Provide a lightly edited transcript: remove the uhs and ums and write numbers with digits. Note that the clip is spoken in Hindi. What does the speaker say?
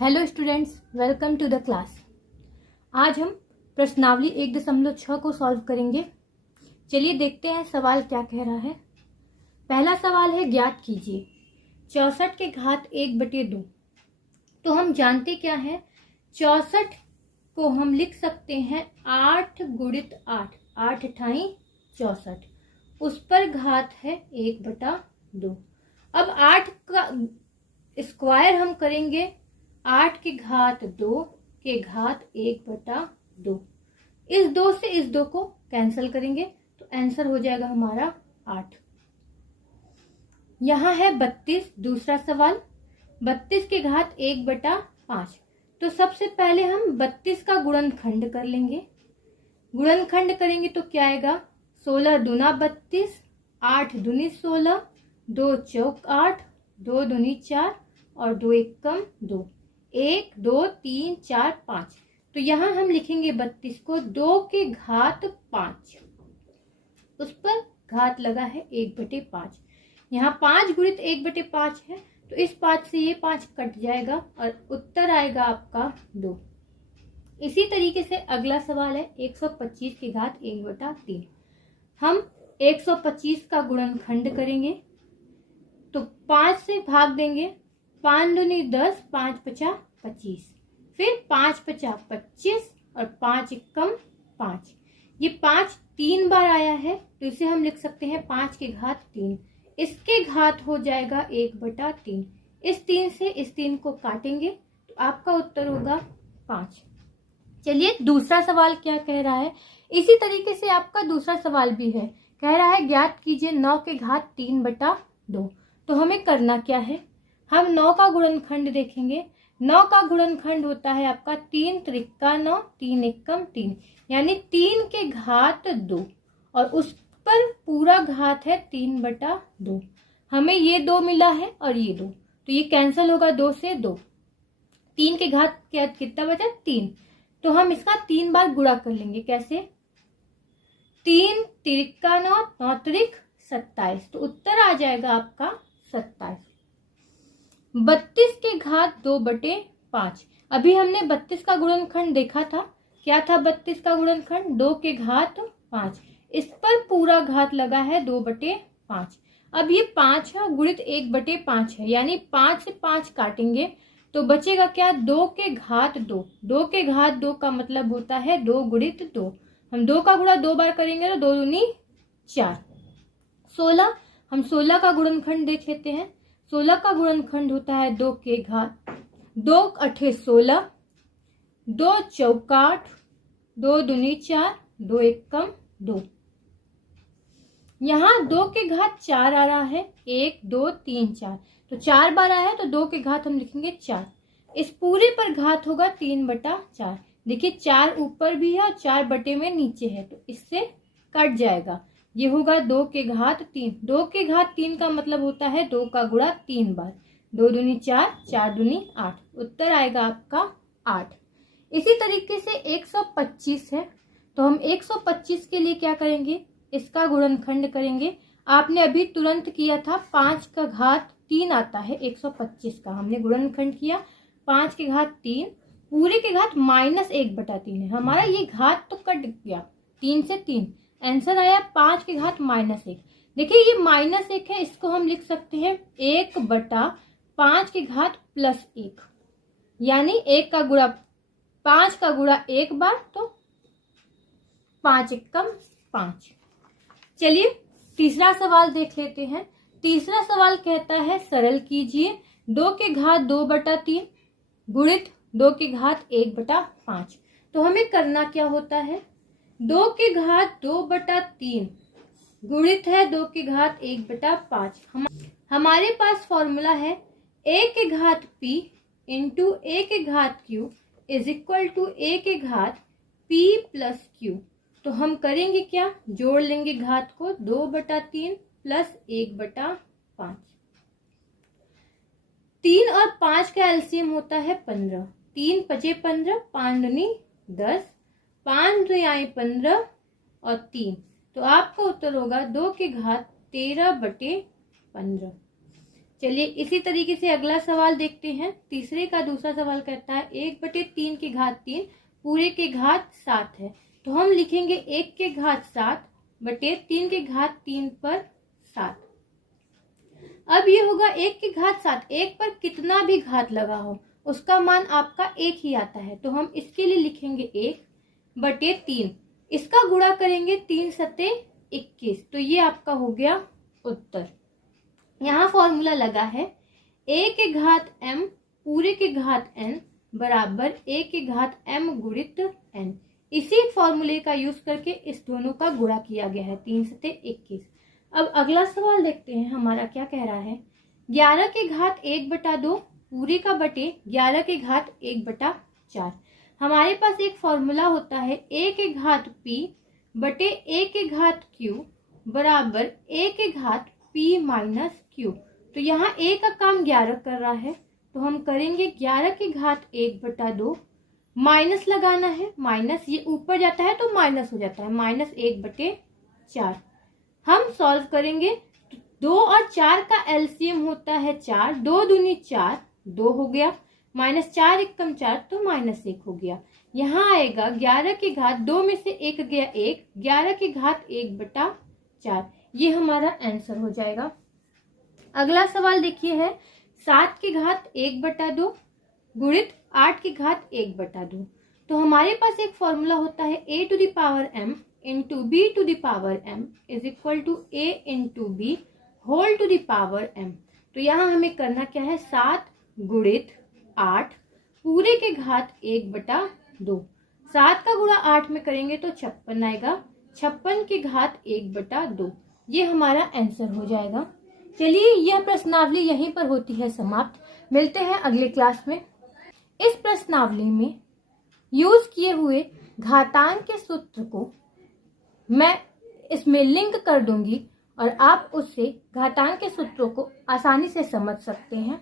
Hello students, welcome to the class. आज हम प्रश्नावली 1.6 को सॉल्व करेंगे। चलिए देखते हैं सवाल क्या कह रहा है। पहला सवाल है, ज्ञात कीजिए 64 के घात 1/2। तो हम जानते क्या है, 64 को हम लिख सकते हैं 8 गुणित 8, 8 अठाई 64, उस पर घात है 1/2। अब 8 का स्क्वायर हम करेंगे 8 के घात 2 के घात 1/2। इस 2 से इस 2 को कैंसिल करेंगे तो आंसर हो जाएगा हमारा 8। यहाँ है 32, दूसरा सवाल। 32 के घात 1/5। तो सबसे पहले हम 32 का गुणनखंड कर लेंगे। गुणनखंड करेंगे तो क्या आएगा, 16 दूना 32, 8 दूनी 16, 2 चौक 8, 2 दूनी 4 और 2 एकम 2, 1 2 3 4 5। तो यहाँ हम लिखेंगे 32 को 2 के घात 5, उस पर घात लगा है 1/5। यहाँ 5 गुणित 1/5 है तो इस 5 से ये 5 कट जाएगा और उत्तर आएगा आपका 2। इसी तरीके से अगला सवाल है 125 के घात 1/3। हम 125 का गुणनखंड करेंगे तो 5 से भाग देंगे, 5 दूनी 10, 5 पचा 25, फिर 5 पचा 25 और 5 एकम 5। ये 5 3 बार आया है तो इसे हम लिख सकते हैं 5 के घात 3। इसके घात हो जाएगा 1/3। इस 3 से इस 3 को काटेंगे तो आपका उत्तर होगा 5। चलिए दूसरा सवाल क्या कह रहा है, इसी तरीके से आपका दूसरा सवाल भी है। कह रहा है ज्ञात कीजिए 9 के घात 3/2। तो हमें करना क्या है, हम 9 का गुणनखंड देखेंगे। 9 का गुणनखंड होता है आपका 3 त्रिका 9, 3 एकम 3, यानी 3 के घात 2 और उस पर पूरा घात है 3/2। हमें ये 2 मिला है और ये 2, तो ये कैंसिल होगा 2 से 2। 3 के घात क्या कितना बचा, 3। तो हम इसका 3 बार गुणा कर लेंगे। कैसे, 3 त्रिका 9, 9 त्रिक 27, तो उत्तर आ जाएगा आपका 27। 32 के घात 2/5। अभी हमने 32 का गुणनखंड देखा था, क्या था 32 का गुणनखंड, 2 के घात 5। इस पर पूरा घात लगा है 2/5। अब ये 5 है गुणित 1/5 है, यानी 5 से 5 काटेंगे तो बचेगा क्या, 2 के घात 2। 2 के घात 2 का मतलब होता है 2 गुणित 2। हम 2 का गुणा 2 बार करेंगे तो 2 दूनी 4। 16, हम 16 का गुणनखंड देख लेते हैं। 16 का गुणनखंड होता है 2 के घात 2 अठे 16, 2 चौका 8, 2 दूनी 4, 2 एकम 2। यहाँ 2 के घात 4 आ रहा है, 1 2 3 4, तो 4 बार आया है तो 2 के घात हम लिखेंगे 4। इस पूरे पर घात होगा 3/4। देखिए 4 ऊपर भी है और 4 बटे में नीचे है तो इससे कट जाएगा। ये होगा 2 के घात 3। 2 के घात 3 का मतलब होता है 2 का गुणा 3 बार, 2 दूनी 4, 4 दूनी 8, उत्तर आएगा आपका 8। इसी तरीके से 125 है तो हम 125 के लिए क्या करेंगे, इसका गुणनखंड करेंगे। आपने अभी तुरंत किया था, 5 का घात 3 आता है 125 का, हमने गुणनखंड किया 5 के घात 3, पूरे के घात -1/3 है। हमारा ये घात तो कट गया 3 से 3, आंसर आया 5 के घात -1। देखिए ये -1 है, इसको हम लिख सकते हैं 1/5 के घात +1, यानी 1 का गुणा 5 का गुणा 1 बार तो 5 एकम 5। चलिए तीसरा सवाल देख लेते हैं। तीसरा सवाल कहता है सरल कीजिए 2 के घात 2/3 गुणित 2 के घात 1/5। तो हमें करना क्या होता है, 2 के घात 2/3 गुणित है 2 के घात 1/5। हमारे पास फॉर्मूला है a के घात p इंटू a के घात q is equal to a के घात p प्लस q। तो हम करेंगे क्या, जोड़ लेंगे घात को, 2/3 प्लस 1/5। 3 और 5 का एलसीएम होता है 15, 3 पचे 15, 5 दूनी 10, 5 2 आए 15 और 3, तो आपका उत्तर होगा 2 के घात 13/15। चलिए इसी तरीके से अगला सवाल देखते हैं। तीसरे का दूसरा सवाल कहता है 1/3 की घात 3 पूरे के घात 7 है। तो हम लिखेंगे 1 के घात 7 बटे 3 के घात 3 पर 7। अब ये होगा 1 के घात 7, 1 पर कितना भी घात लगा हो उसका मान आपका 1 ही आता है। तो हम इसके लिए लिखेंगे 1/3, इसका गुणा करेंगे 3 सते 21। तो ये आपका हो गया उत्तर। यहाँ फॉर्मूला लगा है a के घात m पूरे के घात n बराबर a के घात m गुणित n। इसी फॉर्मूले का यूज करके इस दोनों का गुणा किया गया है 3 सते 21। अब अगला सवाल देखते हैं हमारा क्या कह रहा है। 11 के घात 1/2 पूरे का बटे 11 के घात 1/4। हमारे पास एक फॉर्मूला होता है a के घात p बटे a के घात q बराबर a के घात p माइनस q। तो यहाँ a का काम 11 कर रहा है, तो हम करेंगे 11 के घात 1/2, माइनस लगाना है, माइनस ये ऊपर जाता है तो माइनस हो जाता है, -1/4। हम सॉल्व करेंगे तो 2 और 4 का एलसीएम होता है 4, 2 दूनी 4, 2 हो गया, -4 एकम 4 तो -1 हो गया। यहाँ आएगा 11 के घात 2 में से 1 गया 1, 11 के घात 1/4। ये हमारा आंसर हो जाएगा। अगला सवाल देखिए है 7 के घात 1/2 गुणित 8 के घात 1/2। तो हमारे पास एक फॉर्मूला होता है a to the power m into b to the power m is equal to a into b whole to the power m। तो यहाँ हमें करना क्या है 7 गुणित 8 पूरे के घात 1/2। 7 का गुणा 8 में करेंगे तो 56 आएगा, 56 के घात 1/2। ये हमारा आंसर हो जाएगा। चलिए यह प्रश्नावली यहीं पर होती है समाप्त। मिलते हैं अगले क्लास में। इस प्रश्नावली में यूज किए हुए घातांक के सूत्र को मैं इसमें लिंक कर दूंगी और आप उससे घातांक के सूत्रों को आसानी से समझ सकते हैं।